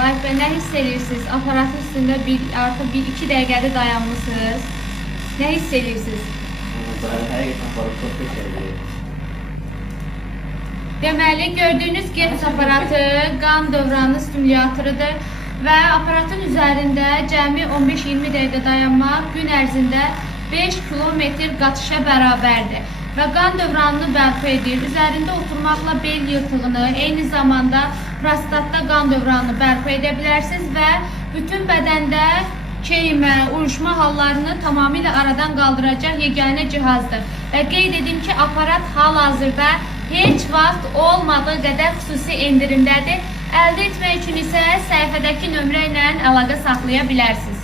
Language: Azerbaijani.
Vay be, nə hiss edirsiniz? Aparatın üstündə artıq 1-2 dəqiqədə dayanmışsınız. Nə hiss edirsiniz? Həqiqətən aparat çox keçərli. Deməli, gördüyünüz GEPS aparatı qan dövranı stimulyatorıdır və aparatın üzərində cəmi 15-20 dəqiqə dayanmaq gün ərzində 5 kilometr qaçışa bərabərdir və qan dövranını bərpa edir. Üzərində oturmaqla bel yırtığını, eyni zamanda prostatda qan dövranını bərpa edə bilərsiniz və bütün bədəndə keymə, uyuşma hallarını tamamilə aradan qaldıracaq yeganə cihazdır. Və qeyd edim ki, aparat hal-hazırda heç vaxt olmadığı qədər xüsusi endirimdədir. Əldə etmək üçün isə səhifədəki nömrə ilə əlaqə saxlaya bilərsiniz.